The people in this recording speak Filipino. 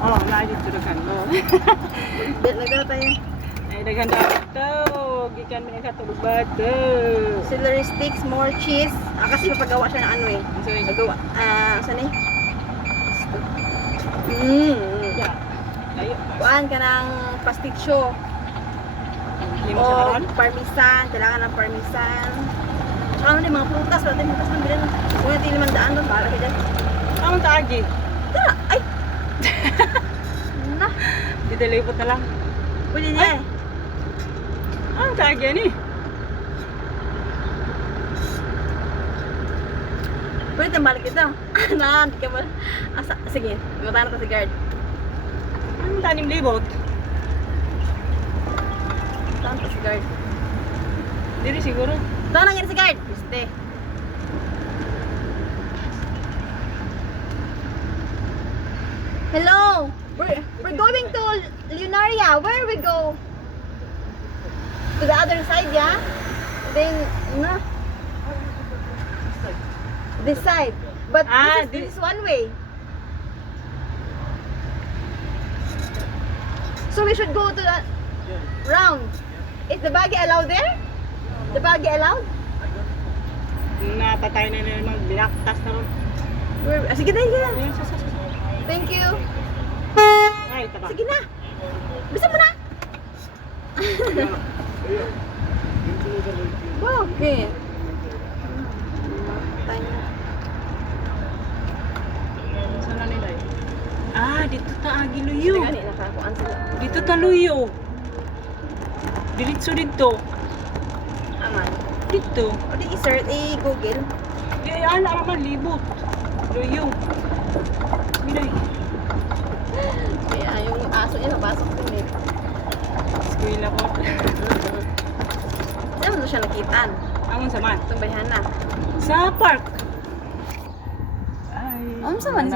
Oh, na dito daghan. Oh. Nagdala tayo. Ay daghan dato. Gikan mi katulog bato. Celery sticks, more cheese. Ah, kasi mapagawa siya ng ano eh. So, yung Magawa. Ah, saan eh? Mmm. ya. Layo. Kuhaan ka ng pasticcio. O sa karon. parmesan. Kailangan ng parmesan. Tsaka ano din, mga prutas. Wala tayong prutas ng bilan. Kung natin limang daan doon, bahala ka dyan. Amon ta agi. Tara! Ay! Na! Dito lipot na lang. Pwede niya eh. Ta agi ni. Pwede tayong balik ito. na, hindi ka ba? Asa, sige, matahan na to si guard. Amon ta nim libot. Matahan to si guard. Diri siguro. Ito na si guard. Piste. Hello! We're, we're going to Lunaria. Where we go? To the other side, yeah? Then, no. This side. But Ah, this, is, this is one way. So we should go to the round. Is the baggy allowed there? The baggy allowed? Napatay na nila binaktas na ron. Ah, sige na, sige na. Thank you. Ay, taba. Sige na. Bisa mo na. Bakit? Nila? Ah, dito ta agi luyo. Gani, nakakuan sila. Dito ta luyo. Diretso dito. Aman. Dito. O di i-search, i-google. Eh, ana raman libot. Luyo. Niya nabasok din eh. Eskwela ko. Saan mo siya nakitaan? Amon sa man. Itong bayhan na. Sa park. Ay. Ano sa man?